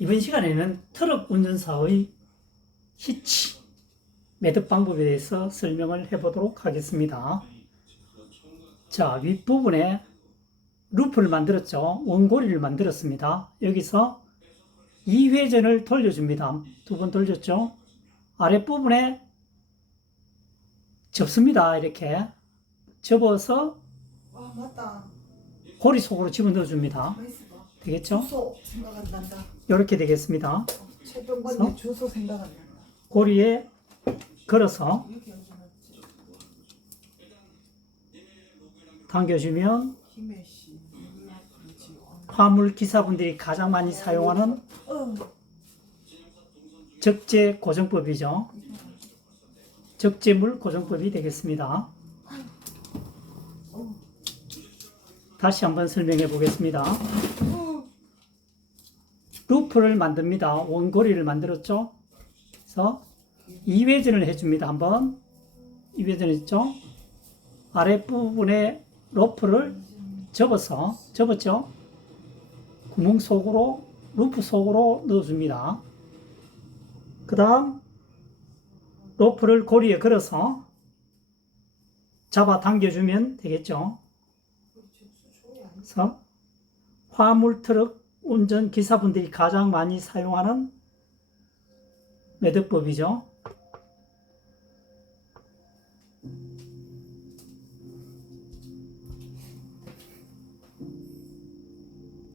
이번 시간에는 트럭 운전사의 히치 매듭 방법에 대해서 설명을 해보도록 하겠습니다. 자, 윗부분에 루프를 만들었죠. 원고리를 만들었습니다. 여기서 2회전을 돌려줍니다. 두 번 돌렸죠. 아랫부분에 접습니다. 이렇게 접어서 아. 고리 속으로 집어넣어 줍니다. 되겠죠? 주소 생각 안 난다. 이렇게 되겠습니다. 최병관님 주소 생각 안 난다. 고리에 걸어서 여기? 당겨주면 씨. 화물 기사분들이 가장 많이 사용하는 어. 적재 고정법이죠. 적재물 고정법이 되겠습니다. 다시 한번 설명해 보겠습니다. 루프를 만듭니다. 원고리를 만들었죠. 그래서 2회전을 해줍니다. 한번 2회전 했죠. 아랫부분에 로프를 접어서 접었죠. 구멍 속으로 루프 속으로 넣어줍니다. 그 다음 로프를 고리에 걸어서 잡아 당겨주면 되겠죠. 그래서 화물 트럭 운전 기사분들이 가장 많이 사용하는 매듭법이죠.